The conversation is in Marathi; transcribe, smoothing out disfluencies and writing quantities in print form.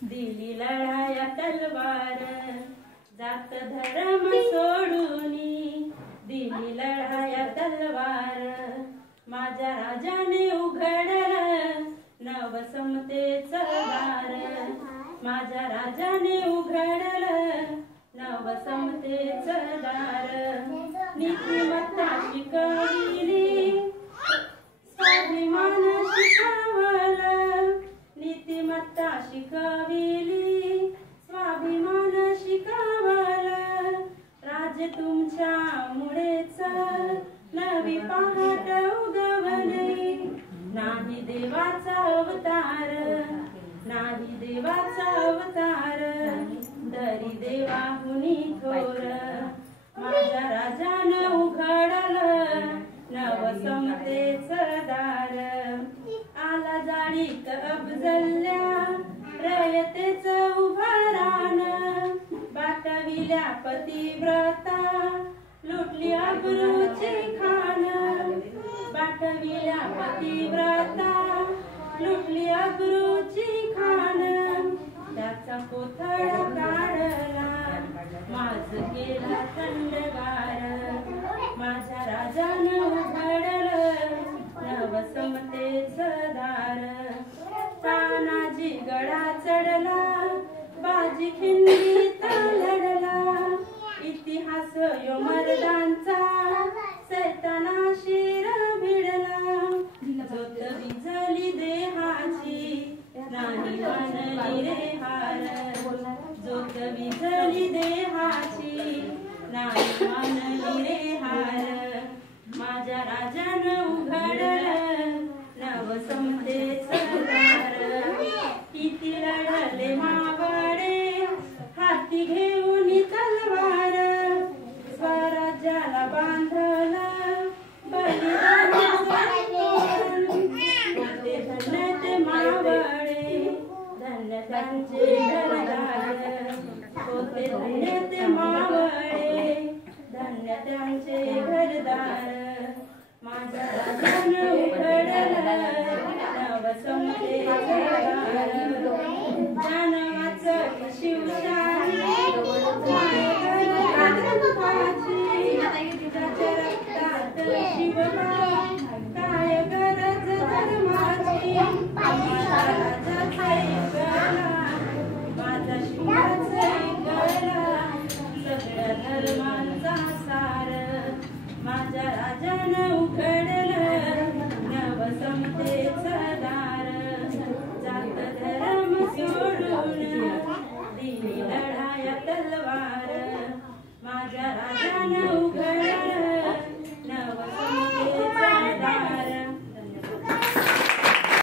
दिली लढाया तलवार जात धर्म सोडूनी दिली लढाया तलवार माझ्या राजाने उघडलं नव समतेचं दार माझ्या राजाने उघडलं नव समतेचं दार नीतिमत्ता शिकविली स्वाभिमान शिकवलं नीतिमत्ता शिकविली स्वाभिमान शिकवलं राज तुमच्यामुळेच नवी पहाट उगवली नाही देवाचा अवतार नाही देवाचा अवतार दरी देवाहुनी थोर माझ्या राजानं उघडलं नव समतेचं दार आला जाळीत अफजल्या रयतेचं उभारान बाटविल्या पतिव्रता लुटली अब्रूची खान बाटविल्या पतिव्रता लुटली अब्रूची खान त्याचा कोथळा काढला माझ केला थंडगार माझ्या राजानं उघडलं नव समतेचं दार तानाजी गडा चढला बाजी खिंडीत लढला इतिहास यो मर्दांचा सैतानाशी भिडला जोत विझली देहाची नाही मानली रे हार जोत विझली देहाची नाही मानली रे हार माझ्या राजानं उघडलं नव समतेचं दार किती लढले मावळे हाती घेऊन तलवार स्वराज्याला बांधलं बलिदान धन्य ते मावळे धन्य त्यांचे घरदार होते धन्य ते मावळे धन्य त्यांचे घरदार माझ्या राजानं उघडलं नव समतेचं दार जानवाचं शिवशाही त्याच्या रक्तात शिवबा काय गरज धर्माची माझा राजाचा ऐकला माझा शिवाचा ऐकला सगळ्या धर्मांचा सार माझ्या राजानं उघडलं नव समतेचं दार जात धर्म सोडून दिली लढाया तलवार माझ्या राजानं